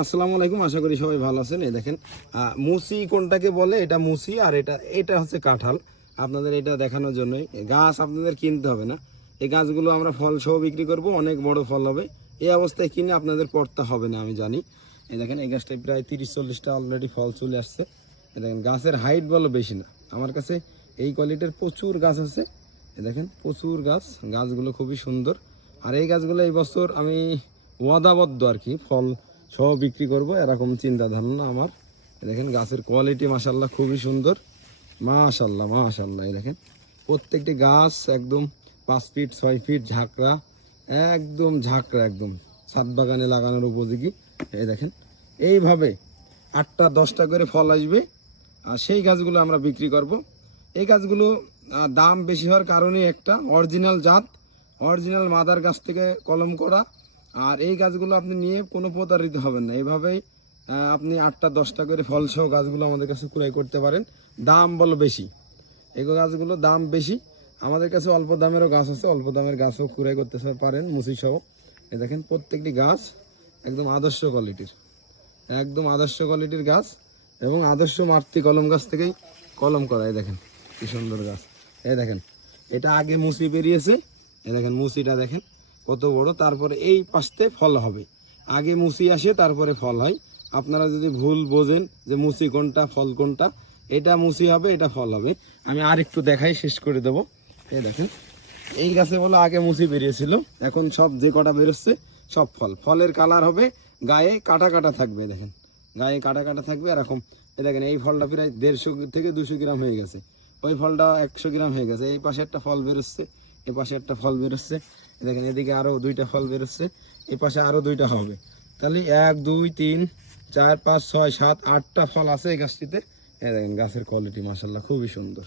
আসসালামু আলাইকুম, আশা করি সবাই ভালো আছেন। এই দেখেন মুসি কোনটাকে বলে, এটা মুসি আর এটা এটা হচ্ছে কাঁঠাল। আপনাদের এটা দেখানোর জন্যই। গাছ আপনাদের কিনতে হবে না। এই গাছগুলো আমরা ফল সহ বিক্রি করব, অনেক বড় ফল হবে। এই অবস্থায় কিনে আপনাদের পড়তে হবে না, আমি জানি। এই দেখেন, এই গাছটায় প্রায় তিরিশ চল্লিশটা অলরেডি ফল চলে আসছে। দেখেন, গাছের হাইট বলো বেশি না। আমার কাছে এই কোয়ালিটির প্রচুর গাছ আছে। এই দেখেন, প্রচুর গাছ। গাছগুলো খুবই সুন্দর। আর এই গাছগুলো এই বছর আমি ওয়াদাবদ্ধ আর কি, ফল সহ বিক্রি করব, এরকম চিন্তা ধারণা আমার দেখেন, গাছের কোয়ালিটি মাসাল্লাহ খুবই সুন্দর। মাশাল্লাহ মাশাল্লাহ এই দেখেন। প্রত্যেকটি গাছ একদম পাঁচ ফিট ছয় ফিট ঝাঁকড়া, একদম ঝাঁকড়া, একদম। ছাদ বাগানে লাগানোর উপযোগী। এই দেখেন, এইভাবে আটটা, দশটা করে ফল আসবে, আর সেই গাছগুলো আমরা বিক্রি করব। এই গাছগুলো দাম বেশি হওয়ার কারণে একটা অরিজিনাল জাত অরিজিনাল মাদার গাছ থেকে কলম করা আর এই গাছগুলো আপনি নিয়ে কোনো প্রতারিত হবেন না। এইভাবেই আপনি আটটা, দশটা করে ফল সহ গাছগুলো আমাদের কাছে ক্রয় করতে পারেন। দাম বলো বেশি। এগুলো গাছগুলো দাম বেশি। আমাদের কাছে অল্প দামেরও গাছ আছে, অল্প দামের গাছও ক্রয় করতে পারেন মুসি সহ। এই দেখেন, প্রত্যেকটি গাছ একদম আদর্শ কোয়ালিটির একদম আদর্শ কোয়ালিটির গাছ এবং আদর্শ মাতৃ কলম গাছ থেকেই কলম করা। এই দেখেন, কি সুন্দর গাছ। এই দেখেন, এটা আগে মুসি বেরিয়েছে। এই দেখেন, মুসিটা দেখেন। কত বড়, তারপরে এই পাশতে ফল হবে। আগে মুসি আসে, তারপরে ফল হয়। আপনারা যদি ভুল বোঝেন যে মুসি কোনটা, ফল কোনটা, এটা মুসি হবে, এটা ফল হবে। আমি আর একটু দেখাই, শেষ করে দেবো। এই দেখেন, এই গাছে বলে আগে মুসি বেরিয়েছিল। এখন সব যে কটা বেরোচ্ছে, সব ফল। ফলের কালার হবে, গায়ে কাটা কাটা থাকবে, দেখেন। গায়ে কাটা কাটা থাকবে, এরকম। এই দেখেন, এই ফলটা প্রায় দেড়শো থেকে দুশো গ্রাম হয়ে গেছে। ওই ফলটা একশো গ্রাম হয়ে গেছে। এই পাশে একটা ফল বেরোচ্ছে। এই পাশে একটা ফল বেরোচ্ছে। দেখেন এদিকে আরও দুইটা ফল বেরোচ্ছে এ পাশে আরও দুইটা হবে। তাহলে এক, দুই, তিন, চার, পাঁচ, ছয়, সাত, আটটা ফল আছে এই গাছটিতে। দেখেন গাছের কোয়ালিটি মাসাল্লাহ খুবই সুন্দর।